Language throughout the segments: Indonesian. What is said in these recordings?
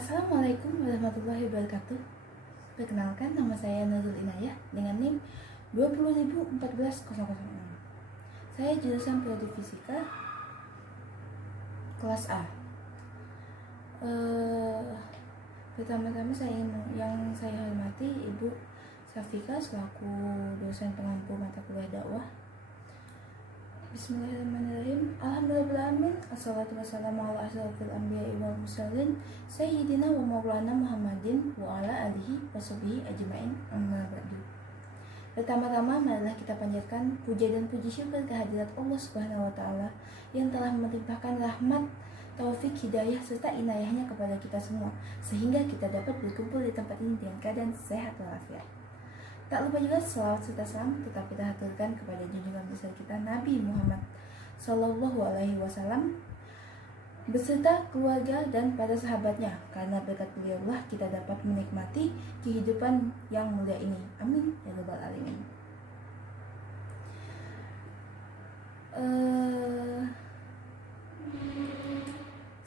Assalamualaikum warahmatullahi wabarakatuh. Perkenalkan, nama saya Nurul Inayah dengan NIM 20.014.006. Saya jurusan Prodi Fisika kelas A. Pertama-tama yang saya hormati Ibu Safika selaku dosen pengampu mata kuliah dakwah. Bismillahirrahmanirrahim. Alhamdulillahirrahmanirrahim. Assalatu wassalamu ala asyrafil anbiya'i wal mursalin Sayyidina wa maulana Muhammadin wa ala alihi wa sahbihi ajma'in, amma ba'du. Pertama-tama marilah kita panjatkan puja dan puji syukur kehadirat Allah Subhanahu wa taala yang telah melimpahkan rahmat, taufik, hidayah serta inayahnya kepada kita semua sehingga kita dapat berkumpul di tempat ini dengan keadaan sehat walafiat. Tak lupa juga salawat serta salam tetap kita haturkan kepada junjungan besar kita Nabi Muhammad Sallallahu Alaihi Wasallam beserta keluarga dan para sahabatnya, karena berkat beliaulah kita dapat menikmati kehidupan yang mulia ini. Amin ya rabbal alamin.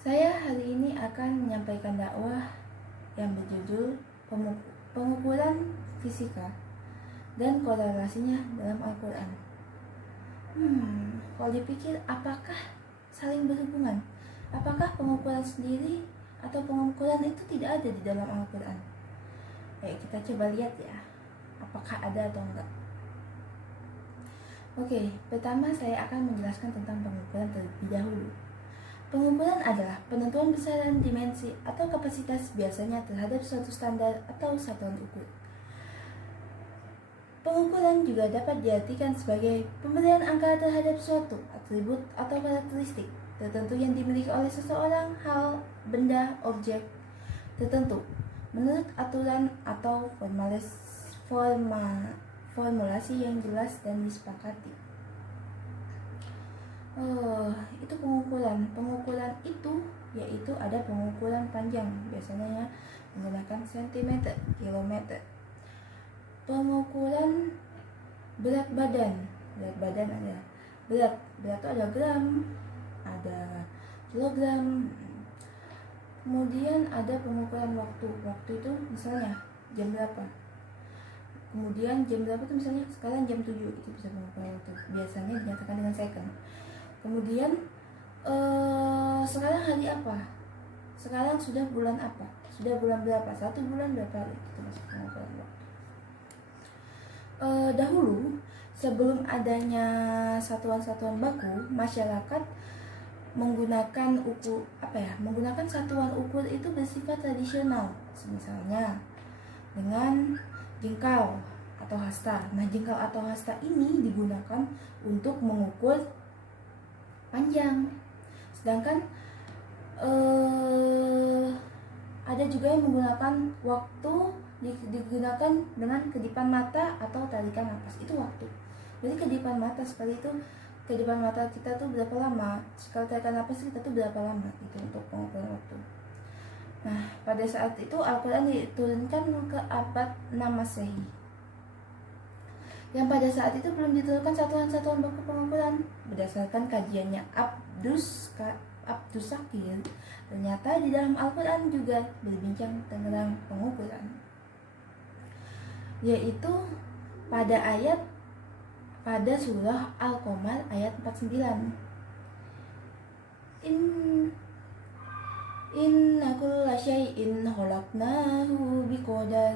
Saya hari ini akan menyampaikan dakwah yang berjudul pengukuran fisika dan korelasinya dalam Al-Quran. Kalau dipikir, apakah saling berhubungan? Apakah pengukuran sendiri atau pengukuran itu tidak ada di dalam Al-Quran? Kita coba lihat ya, apakah ada atau enggak. Oke, pertama saya akan menjelaskan tentang pengukuran terlebih dahulu. Pengukuran adalah penentuan besaran dimensi atau kapasitas biasanya terhadap suatu standar atau satuan ukur. Pengukuran juga dapat diartikan sebagai pemberian angka terhadap suatu atribut atau karakteristik tertentu yang dimiliki oleh seseorang, hal, benda, objek tertentu menurut aturan atau formulasi yang jelas dan disepakati. Itu pengukuran. Pengukuran itu yaitu ada pengukuran panjang, biasanya menggunakan cm, kilometer. Pengukuran berat badan ada berat itu ada gram, ada kilogram. Kemudian ada pengukuran waktu itu misalnya jam berapa, kemudian jam berapa itu misalnya sekarang jam 7, itu bisa pengukuran waktu, biasanya dinyatakan dengan second. Kemudian sekarang hari apa, sekarang sudah bulan apa, sudah bulan berapa, 1 bulan berapa hari, itu masuk pengukuran waktu. Dahulu sebelum adanya satuan-satuan baku, masyarakat menggunakan menggunakan satuan ukur itu bersifat tradisional, misalnya dengan jengkal atau hasta. Nah, jengkal atau hasta ini digunakan untuk mengukur panjang. Sedangkan ada juga yang menggunakan waktu, digunakan dengan kedipan mata atau tarikan nafas, itu waktu. Jadi kedipan mata sekali itu, kedipan mata kita tuh berapa lama, sekali tarikan nafas kita tuh berapa lama, itu untuk pengukuran waktu. Nah, pada saat itu Al-Quran diturunkan ke abad 6 Masehi, yang pada saat itu belum diturunkan satuan-satuan baku pengukuran. Berdasarkan kajiannya Abdus Sakir, ternyata di dalam Al-Quran juga berbincang tentang pengukuran, yaitu pada surah Al-Qamar ayat 49. Inna kulla syai'in khalaqnahu biqadar,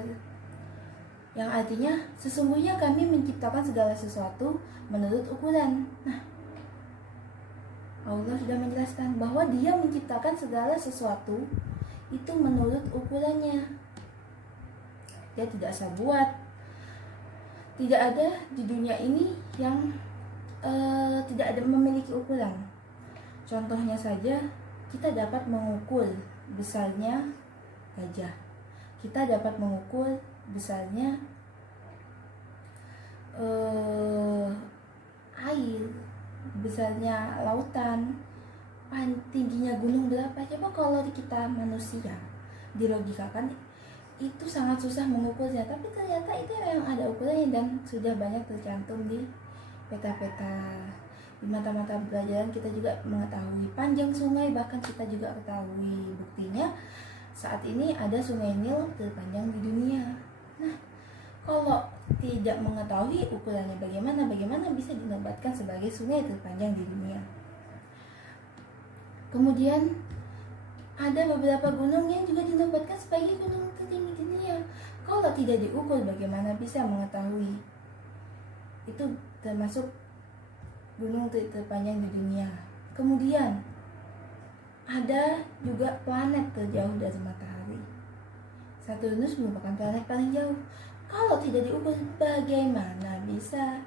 yang artinya sesungguhnya kami menciptakan segala sesuatu menurut ukuran. Nah, Allah sudah menjelaskan bahwa Dia menciptakan segala sesuatu itu menurut ukurannya. Dia tidak asal buat. Tidak ada di dunia ini yang tidak ada memiliki ukuran. Contohnya saja, kita dapat mengukur besarnya gajah, kita dapat mengukur besarnya air, besarnya lautan, tingginya gunung berapa. Coba kalau kita manusia dilogikakan, itu sangat susah mengukurnya, tapi ternyata itu yang ada ukurannya dan sudah banyak tercantum di peta-peta. Di mata-mata pelajaran kita juga mengetahui panjang sungai, bahkan kita juga ketahui buktinya saat ini ada sungai Nil terpanjang di dunia. Nah, kalau tidak mengetahui ukurannya bagaimana bisa dinobatkan sebagai sungai terpanjang di dunia. Kemudian ada beberapa gunung yang juga dinobatkan sebagai gunung tertinggi di dunia. Kalau tidak diukur bagaimana bisa mengetahui? Itu termasuk gunung terpanjang di dunia. Kemudian ada juga planet terjauh dari matahari. Saturnus merupakan planet paling jauh. Kalau tidak diukur, bagaimana bisa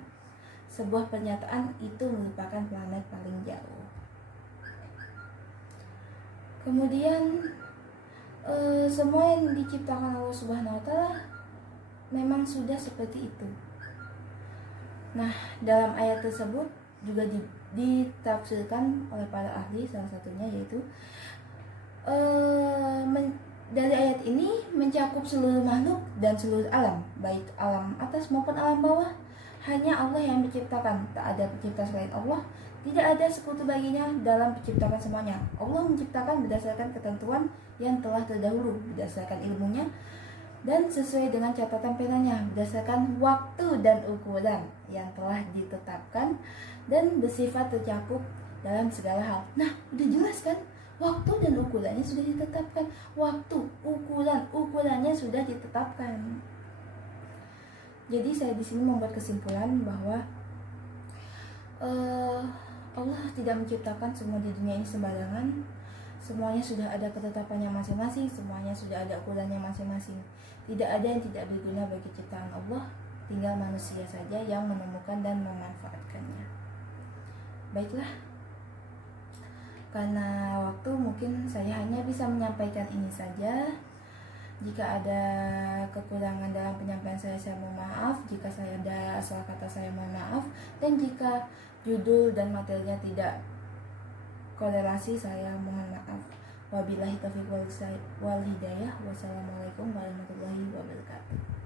sebuah pernyataan itu merupakan planet paling jauh? Kemudian semua yang diciptakan Allah Subhanahu wa Ta'ala memang sudah seperti itu. Nah, dalam ayat tersebut juga ditafsirkan oleh para ahli, salah satunya yaitu dari ayat ini mencakup seluruh makhluk dan seluruh alam, baik alam atas maupun alam bawah. Hanya Allah yang menciptakan, tak ada pencipta selain Allah, tidak ada sekutu baginya dalam menciptakan semuanya. Allah menciptakan berdasarkan ketentuan yang telah terdahulu, berdasarkan ilmunya dan sesuai dengan catatan penanya, berdasarkan waktu dan ukuran yang telah ditetapkan dan bersifat tercakup dalam segala hal. Nah, udah jelas kan? Waktu dan ukurannya sudah ditetapkan. Waktu, ukurannya sudah ditetapkan. Jadi saya di sini membuat kesimpulan bahwa Allah tidak menciptakan semua di dunia ini sembarangan. Semuanya sudah ada ketetapannya masing-masing, semuanya sudah ada ukurannya masing-masing. Tidak ada yang tidak berguna bagi ciptaan Allah, tinggal manusia saja yang menemukan dan memanfaatkannya. Baiklah, karena waktu mungkin saya hanya bisa menyampaikan ini saja. Jika ada kekurangan dalam penyampaian saya mohon maaf. Jika saya ada salah kata, saya mohon maaf. Dan jika judul dan materinya tidak korelasi, saya mohon maaf. Wabillahi taufiq wal hidayah. Wassalamualaikum warahmatullahi wabarakatuh.